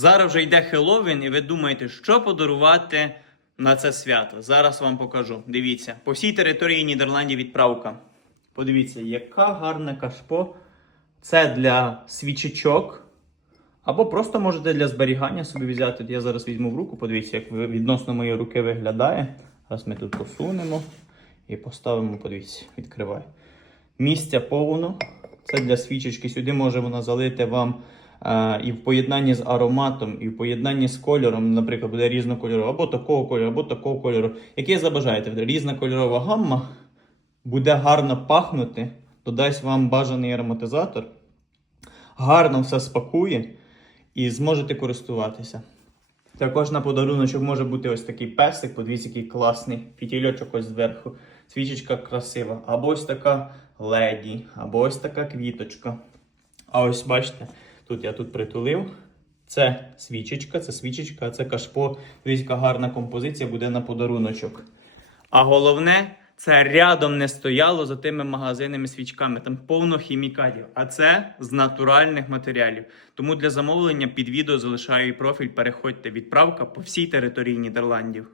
Зараз вже йде Хеллоуін, і ви думаєте, що подарувати на це свято. Зараз вам покажу. Дивіться, по всій території Нідерландів відправка. Подивіться, яка гарна кашпо. Це для свічечок. Або просто можете для зберігання собі взяти. Я зараз візьму в руку, подивіться, як відносно моєї руки виглядає. Зараз ми тут посунемо і поставимо, подивіться, відкривай. Місця повно. Це для свічечки. Сюди може вона залити вам і в поєднанні з ароматом, і в поєднанні з кольором, наприклад, буде різнокольорово, або такого кольору, або такого кольору. Який забажаєте, різна кольорова гамма, буде гарно пахнути, додасть вам бажаний ароматизатор, гарно все спакує і зможете користуватися. Також на подаруночок може бути ось такий песик, подивіться, який класний, фітільочок ось зверху, свічечка красива, або ось така леді, або ось така квіточка. А ось бачите, тут я тут притулив. Це свічечка, це свічечка, це кашпо. Дивіться, гарна композиція буде на подаруночок. А головне, це рядом не стояло за тими магазинними свічками. Там повно хімікатів. А це з натуральних матеріалів. Тому для замовлення під відео залишаю і профіль. Переходьте відправка по всій території Нідерландів.